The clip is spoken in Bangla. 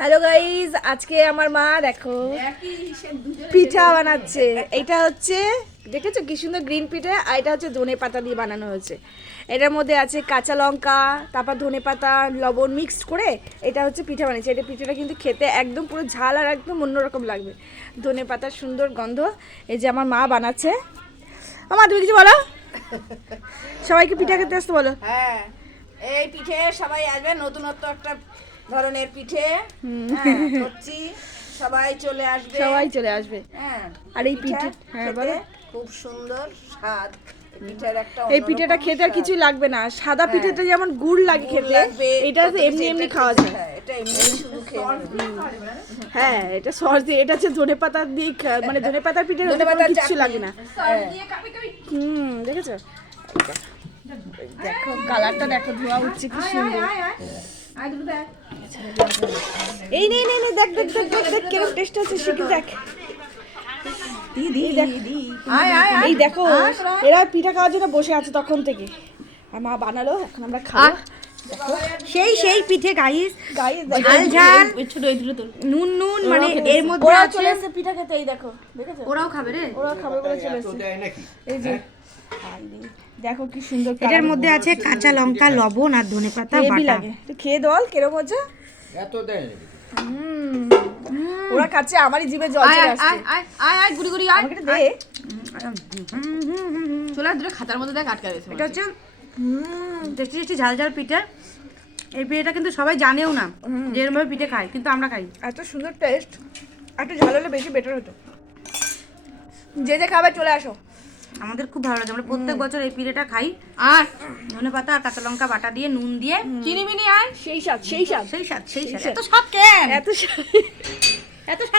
হ্যালো গাইজ, আজকে আমার মা দেখো পিঠা বানাচ্ছে। এটা হচ্ছে দেখেছো কি সুন্দর গ্রিন পিঠা, আর এটা হচ্ছে ধনে পাতা দিয়ে বানানো হয়েছে। এটার মধ্যে আছে কাঁচা লঙ্কা, তারপর ধনে পাতা, লবণ মিক্সড করে এটা হচ্ছে পিঠা বানিয়েছে। এটা পিঠাটা কিন্তু খেতে একদম পুরো ঝাল আর একদম অন্যরকম লাগবে। ধনে পাতার সুন্দর গন্ধ। এই যে আমার মা বানাচ্ছে। মা তুমি কিছু বলো, সবাইকে পিঠা খেতে আসতে বলো। হ্যাঁ, এই পিঠে সবাই আসবে, নতুনত্ব একটা ধরনের পিঠে করছি, সবাই চলে আসবে। সবাই চলে আসবে। হ্যাঁ, আর এই পিঠে হ্যাঁ বলো, খুব সুন্দর স্বাদ। পিঠার একটা এই পিঠাটা খেতে আর কিছু লাগবে না। সাদা পিঠাটা যেমন গুড় লাগে খেতে, এটা তো এমনি এমনি খাওয়া যায়। এটা এমনি শুধু খেয়ে হ্যাঁ, এটা সস দিয়ে, এটা হচ্ছে ধনেপাতা দিয়ে মানে ধনেপাতার পিঠে কিছু লাগে না। দেখেছো, দেখো কালারটা দেখো, ধোয়া উঠছে কি সুন্দর। এই নে নে নে, দেখ দেখ দেখ দেখ দেখ কেমন টেস্ট আছে, শিখে দেখ। এই দেখো, এরা পিঠা খাওয়ার জন্য বসে আছে তখন থেকে, আর মা বানালো, এখন আমরা খাবো। সেই সেই পিঠে গাইস, গাইস ঝাল ঝাল নুন নুন, মানে এর মধ্যে ওরা আছে, চলে এসেছে পিঠা খেতে। এই দেখো, দেখেছো, ওরাও খাবে রে। ওরা খাবে বলে চলে এসেছে। এই যে দেখো কি সুন্দর, এটার মধ্যে আছে কাঁচা লঙ্কা, লবণ আর ধনেপাতা হেভি বাটা। লাগে। তুই খেয়ে দল কিরকম হচ্ছে। এত দেয় ওরা খাচ্ছে, আমারই জিভে জল চলে আসছে। আয় গুড়ি গুড়ি আয়, আমাকে এটা দে। চলে দূরে খাতার মধ্যে দেখ আটকে গেছে। এটা হচ্ছে টেস্টি টেস্টি ঝাল ঝাল পিঠে। এই পিঠেটা কিন্তু সবাই জানেও না যে এরকমভাবে পিঠে খায়, কিন্তু আমরা খাই। এত সুন্দর টেস্ট, একটু ঝাল হলে বেশি বেটার হতো। যে যে খাবে চলে আসো। আমাদের খুব ভালো লাগে, আমরা প্রত্যেক বছর এই পিঠেটা খাই। আর ধনেপাতা আর কাঁচা লঙ্কা বাটা দিয়ে নুন দিয়ে চিনি মিনি আয়, সেই স্বাদ, সেই স্বাদ, সেই স্বাদ সেই স্বাদ। এত স্বাদ কেন? এত স্বাদ। এত স্বাদ